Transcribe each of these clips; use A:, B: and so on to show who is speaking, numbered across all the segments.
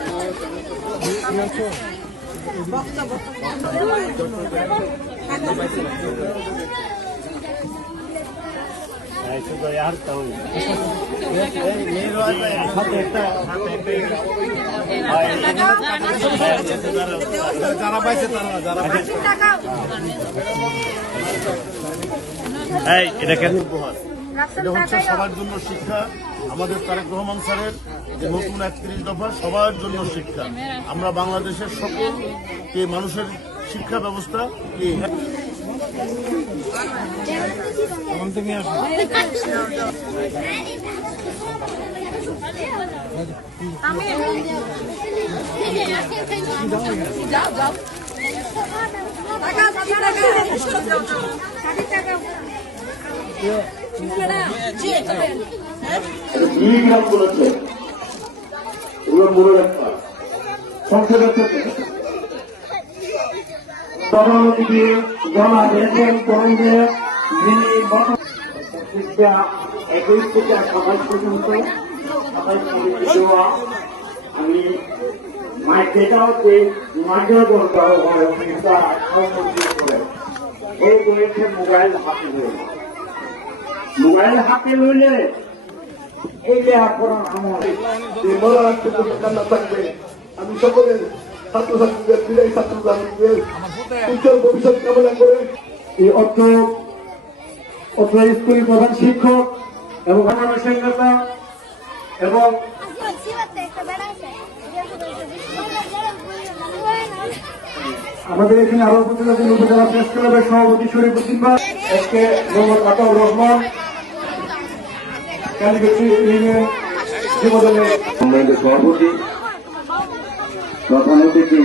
A: আত্মসচেতনতা একটা মানুষ
B: এই, এটা কেন
C: উপহার এটা হচ্ছে সবার জন্য শিক্ষা। আমাদের তারেক রহমান স্যারের নতুন একত্রিশ দফা সবার জন্য শিক্ষা। আমরা বাংলাদেশের সকল যে মানুষের শিক্ষা ব্যবস্থা এই
A: মিলিগ্রাম বলেছে ওগুলো মনে রাখবা সংসদ থেকে তদারকি দিয়ে জমা দিয়েছেন তরুণদের যিনি একুশ থেকে সাতাশ পর্যন্ত সাতাশ দেওয়া। আমি মাইকেটা হচ্ছে মাইকের দরকার হয় মোবাইল হাতে হয়ে মোবাইল হাতে লইলে
D: উজ্জ্বল ভবিষ্যৎ কামনা করে
A: এই অত্র স্কুলের প্রধান শিক্ষক এবং নেতা এবং আমাদের এখানে আরও উপজেলা জেলা উপজেলা প্রেস ক্লাবের সভাপতি মোহাম্মদ আতাউর রহমান সভাপতি প্রধান অতিথি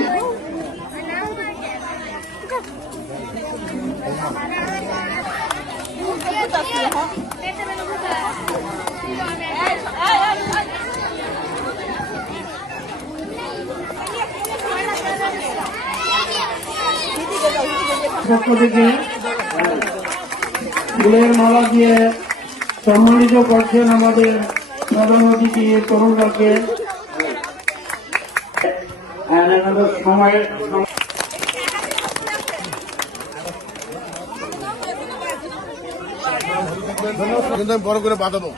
A: পক্ষ থেকে ফুলের মালা দিয়ে সম্মানিত করছেন আমাদের প্রধান অতিথি তরুণরাকে
C: বড় করে বাঁধাবো।